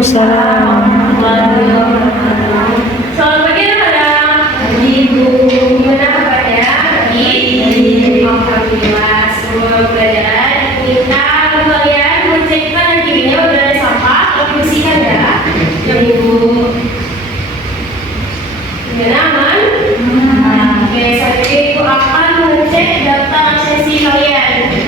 Waalaikumsalam warahmatullahi wabarakatuh. Selamat pagi anak-anak. Pagi Ibu. Gimana kabarnya? Pagi. Alhamdulillah. Sebelum pelajaran minta kalian mencekkan dirinya udah ada sampah, bersihkan ya. Ya Ibu. Gimana aman? Oke, saat ini Ibu akan mengecek daftar absensi kalian.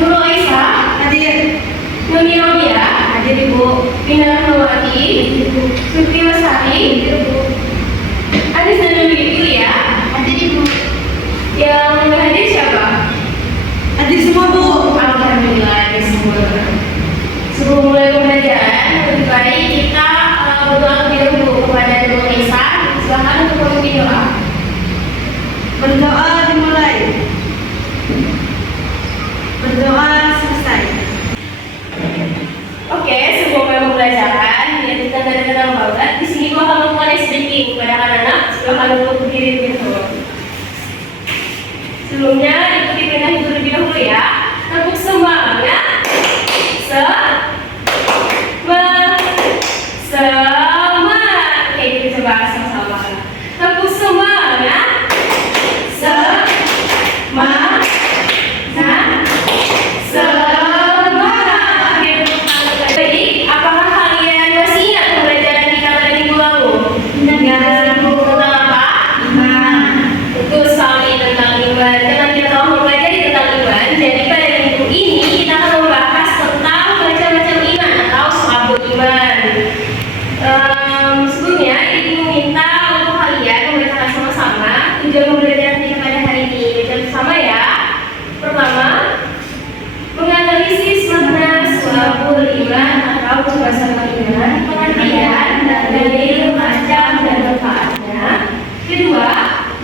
Nurul Aisyah, hadir. Nuni Rodia, hadir Ibu. Pina Rahmawati, Suti Lestari, Anis dan Nuni Ibu ya, hadir Ibu. Yang hadir siapa? Hadir semua Bu. Alhamdulillah hadir semua. Sebelum mulai pembelajaran, lebih baik kita berdoa terlebih dahulu kepada Nurul Aisyah. Silakan untuk memimpin doa. Berdoa dimulai. Berdoa selesai. Oke, sebelum mulai pembelajaran, ya kita kenal banget. Di sini gua akan melakukan sedikit kepada anak-anak. Silakan untuk berdiri dulu. Sebelumnya ikuti perintah itu terlebih dahulu ya. Tepuk semangat. Semangat. Oke, kita coba sama-sama. Tepuk semangat. Semangat. Jadi, apakah kalian masih ingat pembelajaran kita pada minggu lalu? Tentang apa? Betul sekali, tentang iman. Karena kita telah mempelajari tentang iman, jadi pada minggu ini kita akan membahas tentang macam-macam iman atau suatu iman. Sebelumnya, Ibu minta untuk kalian membacakan sama-sama tujuan pembelajaran kita pada hari ini. Baca bersama ya. Pertama, menganalisis makna suatu iman atau suasana iman, pengertian dan dalil macam dan manfaatnya. Kedua,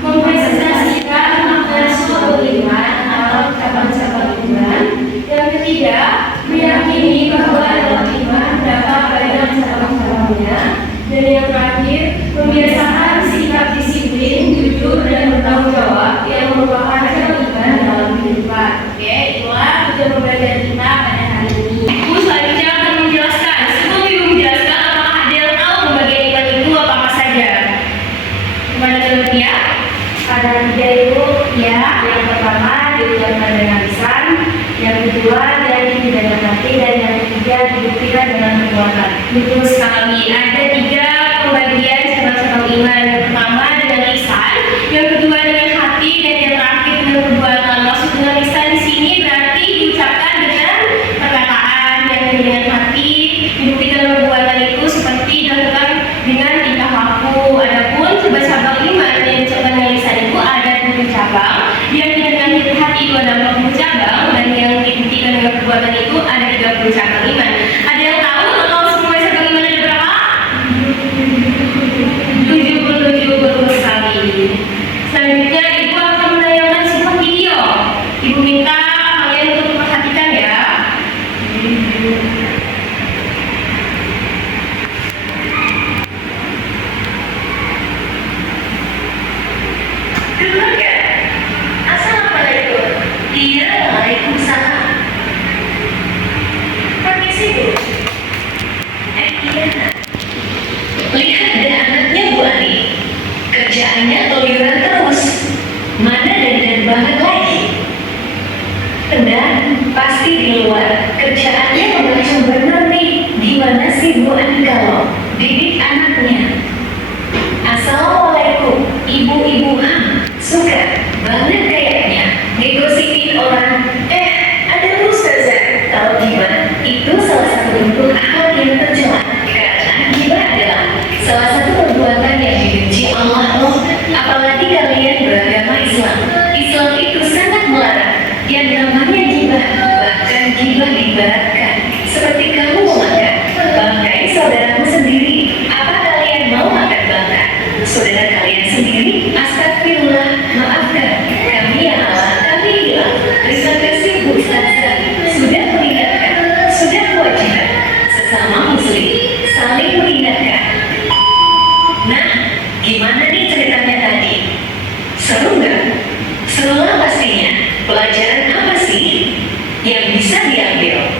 mempresentasikan makna suatu iman atau cabang-cabang iman. Yang ketiga, meyakini bahwa dalam iman dapat banyak cabang-cabangnya. Dan yang terakhir, membiasakan sikap disiplin, jujur dan bertanggung jawab yang merupakan cabang iman dalam kehidupan. Oke, itulah tujuan pembelajaran kita pada hari ini. Ibu selanjutnya akan menjelaskan. Sebelum Ibu menjelaskan, apakah ada yang tahu pembagian iman itu apa saja? Kepada Sylvia, ada 3 Ibu. Ya, yang pertama diucapkan dengan lisan, yang kedua dari dalam hati, dan yang ketiga dibuktikan dengan perbuatan. Betul sekali. Ada 3 pembagian cabang-cabang iman. Yang pertama dengan lisan, yang kedua dengan hati, dan yang terakhir dengan perbuatan. Maksud dengan lisan di sini berarti diucapkan dengan perkataan, dan dengan hati dibuktikan dengan perbuatan itu seperti dilakukan dengan tingkah laku. Adapun cabang iman yang diucapkan dengan lisan itu ada 7 cabang, yang dengan hati itu ada 40 cabang, dan yang dibuktikan dengan perbuatan itu ada 30 cabang iman. Ada yang tahu total semua cabang iman ada berapa? 77, betul sekali. Selanjutnya Ibu akan menayangkan sebuah video. Ibu minta kalian untuk memperhatikan ya. Keluarga, Assalamualaikum. Iya, Waalaikumsalam. Permisi Bu. Iya. Lihat deh anaknya Bu Ani. Kerjaannya keluyuran terus. Mana dan banget lagi. Benar, pasti di luar. Kerjaannya membaca benar nih. Gimana sih Bu Ani kalau didik anaknya? Assalamualaikum, ibu-ibu. Suka banget kayaknya ngegosipin orang. Ada tuh Ustazah. Tahu gimana? Itu salah satu bentuk akhlak yang tercela. Karena gibah adalah salah satu perbuatan yang dibenci Allah loh. Apalagi kalian beragama Islam. Islam itu sangat melarang yang namanya gibah. Bahkan gibah diibaratkan seperti kamu memakan bangkai saudaramu sendiri. Apa kalian mau makan bangkai saudara kalian sendiri? Astagfirullah, maafkan kami ya Allah, kami hilang. Terima kasih Bu Ustazah sudah mengingatkan, sudah kewajiban sesama muslim saling mengingatkan. Nah, gimana nih ceritanya tadi? Seru nggak? Seru lah pastinya. Pelajaran apa sih yang bisa diambil?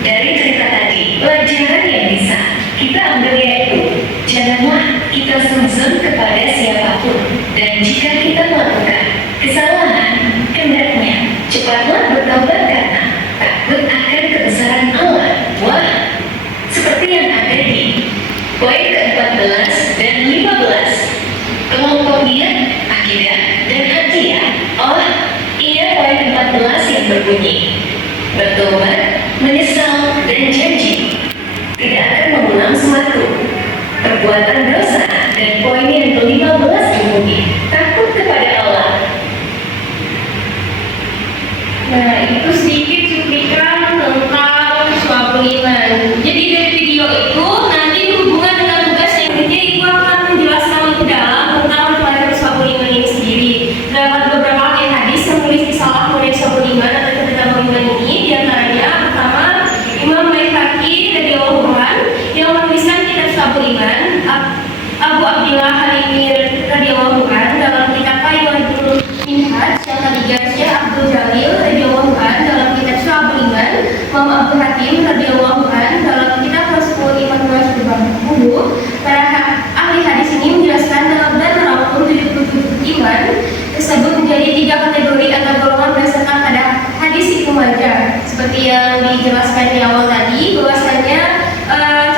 Dari cerita tadi, pelajaran yang bisa kita ambil yaitu janganlah kita sungsun kepada siapapun, dan jika kita melakukan kesalahan, hendaknya cepatlah bertobat karena takut akan kebesaran Allah. Wah, seperti yang ada di poin ke-14 dan 15. Kelompok niat, akidah, dan hadiah. Oh, iya poin 14 yang berbunyi bertobat, menyesal, dan janji tidak akan mengulang suatu perbuatan dosa. Dan poin yang ke-15 berbunyi takut kepada Allah. Nah, itu sedikit cuplikan tentang suatu iman. Jadi dari video itu nanti berhubungan dengan tugas yang jadi Ibu akan menjelaskan lebih dalam tentang pelajaran suatu iman ini sendiri. Terdapat beberapa ayat hadis yang menulis salah mengenai suatu iman atau tentang iman ini. Di antaranya pertama Imam Baihaqi radhiyallahu anhu yang menuliskan kitab suatu iman, Abu Abdillah Halimir radhiyallahu anhu dalam kitab Faidul Minhaj, yang ketiga Syekh Abdul Jalil radhiyallahu anhu dalam kitab Syu'abul Iman, Imam Abdul Hakim radhiyallahu anhu dalam kitab Fathul Iman wa Syu'abul. Para ahli hadis ini menjelaskan dalam dan merangkum 77 iman tersebut menjadi 3 kategori atau golongan berdasarkan pada hadis itu wajar. Seperti yang dijelaskan di awal tadi, bahwasanya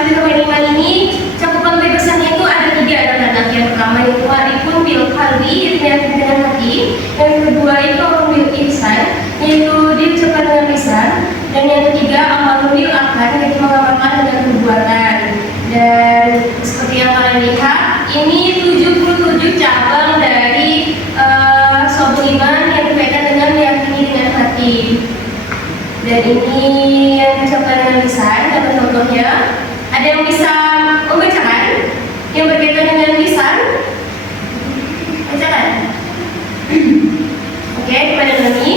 cerita iman ini cakupan bebasannya itu ada 3 anak-anak. Yang pertama itu arifun bil qalbi, dengan hati. Yang kedua itu amal bil ihsan, yaitu diucapkan dengan lisan. Dan yang ketiga amal bil arkan, yaitu mengamalkan dengan perbuatan. Dan seperti yang kalian lihat, ini 77 cabang dari suatu iman yang berkaitan dengan meyakini dengan hati. Dan ini yang diucapkan dengan lisan. Dan contohnya, ada yang bisa membacakan yang berkaitan dengan lisan? Bacakan. Oke, kepada Nani.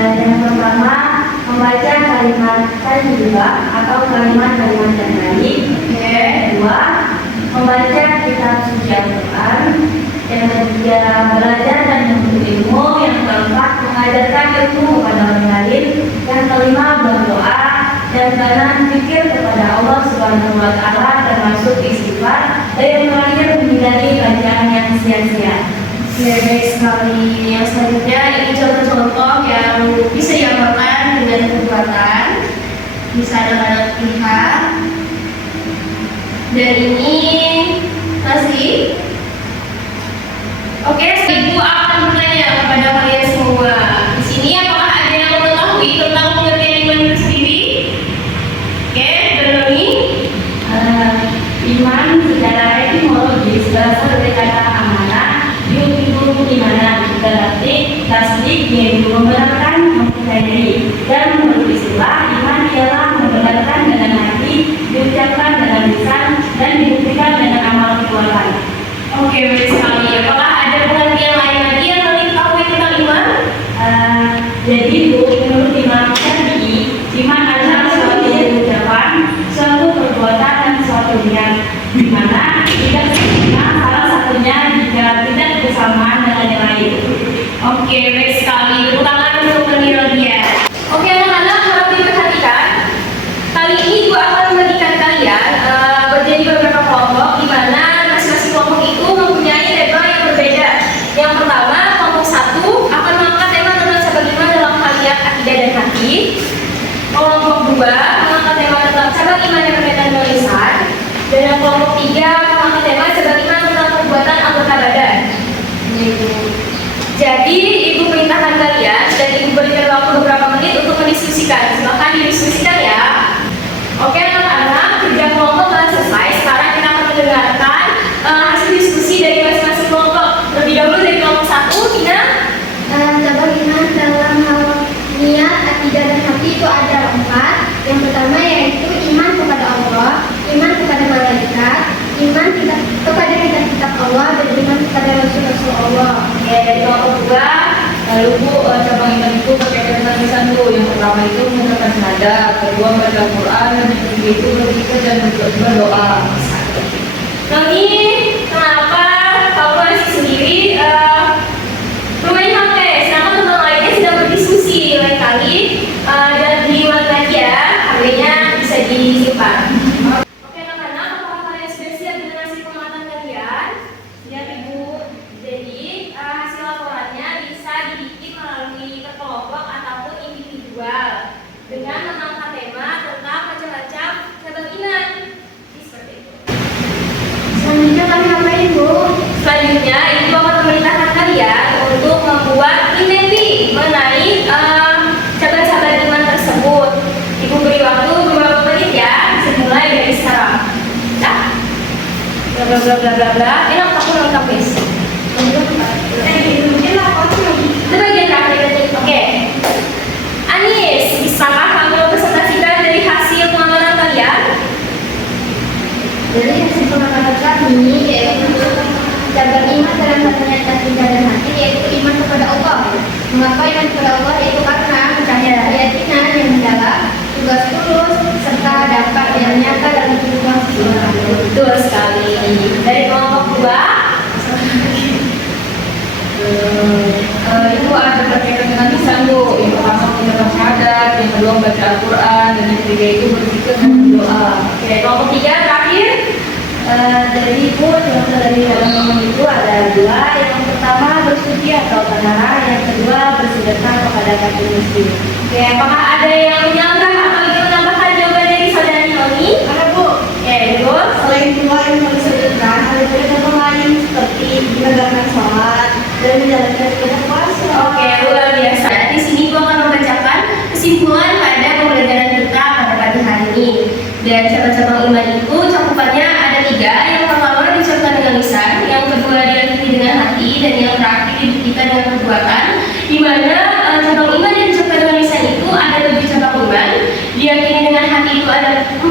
Yang pertama, membaca kalimat tajwid atau kalimat-kalimat yang baik. Kedua, membaca kitab suci Al-Quran. Yang ketiga, belajar dan menuntut ilmu. Yang keempat, mengajarkan ilmu kepada orang lain. Yang kelima, berdoa. Dan keenam, zikir kepada Allah Subhanahu wa Ta'ala, termasuk istighfar. Dan yang terakhir, menghindari bacaan yang sia-sia. Baik sekali. Yang selanjutnya ini contoh-contoh yang bisa diamalkan dengan perbuatan. Bisa anak-anak lihat. Dan ini masih. Oke, Ibu akan bertanya kepada kalian semua. Di sini apakah ada yang mengetahui tentang pengertian iman itu sendiri? Oke, Berloni. Iman secara etimologis berasal dari kata amanah, yu'minu imanan, berarti tasdik yaitu membenarkan, mempercayai. Dan menurut istilah, iman ialah membenarkan dengan hati, diucapkan dengan lisan, dan dibuktikan dengan amal perbuatan. Oke, baik sekali. Apakah ada pengertian lain lagi yang kalian ketahui tentang iman? Jadi Bu, menurut Imam Syafi'i, iman adalah suatu ucapan, suatu perbuatan, dan suatu niat, di mana tidak sempurna salah satunya jika tidak bersamaan dengan yang lain. Oke, baik sekali. Tepuk tangan untuk Nirobia. Oke, anak-anak harap diperhatikan. Kali ini Ibu akan memberikan kalian menjadi beberapa kelompok di mana masing-masing kelompok itu mempunyai tema yang berbeda. Yang pertama, kelompok 1 akan mengangkat tema tentang sebagaimana dalam kalian akidah dan hati. Kelompok 2 mengangkat tema tentang cabang iman yang berkaitan dengan lisan. Dan yang kelompok 3 mengangkat tema sebagaimana tentang perbuatan anggota badan. Jadi Ibu perintahkan kalian dan Ibu berikan waktu beberapa menit untuk mendiskusikan. Silakan didiskusikan ya. Oke anak-anak, kerja kelompok telah selesai. Sekarang kita akan mendengarkan hasil diskusi dari masing-masing kelompok. Lebih dahulu dari kelompok 1, Tina. Cabang iman dalam hal niat, akidah, dan hati itu ada 4. Yang pertama yaitu iman kepada Allah, iman kepada malaikat, iman kepada kitab-kitab Allah, dan iman kepada Rasul-Rasul Allah. Oke, dari kelompok 2. Lalu Bu, cabang iman itu berkaitan dengan lisan Bu. Yang pertama itu mengucapkan syahadat, kedua membaca Al-Quran, dan yang ketiga itu berzikir dan berdoa. Nanti kenapa kamu masih sendiri bermain HP? Sedangkan teman lainnya sedang berdiskusi. Lain kali yaitu berzikir dan berdoa. Oke, kelompok 3 terakhir. Dari ibu contoh dari dalam iman itu ada dua. Yang pertama bersuci atau tanara, yang kedua bersedekah kepada fakir miskin. Oke, apakah ada yang menyanggah atau ingin menambahkan jawaban dari saudari Noni? Ada bu. Oke, terus. Selain dua yang bersedekah, ada juga contoh lain seperti menegakkan sholat dan menjalankan ibadah puasa. Oke, luar biasa. Di sini gua akan membacakan kesimpulan pada pembelajaran kita pada pagi hari ini. Dan cabang-cabang iman itu cakupannya ada 3. Yang pertama diucapkan dengan lisan, yang kedua diyakini dengan hati, dan yang terakhir dibuktikan dengan perbuatan. Di mana cabang iman yang diucapkan dengan lisan itu ada 7 cabang iman, diyakini dengan hati itu ada 4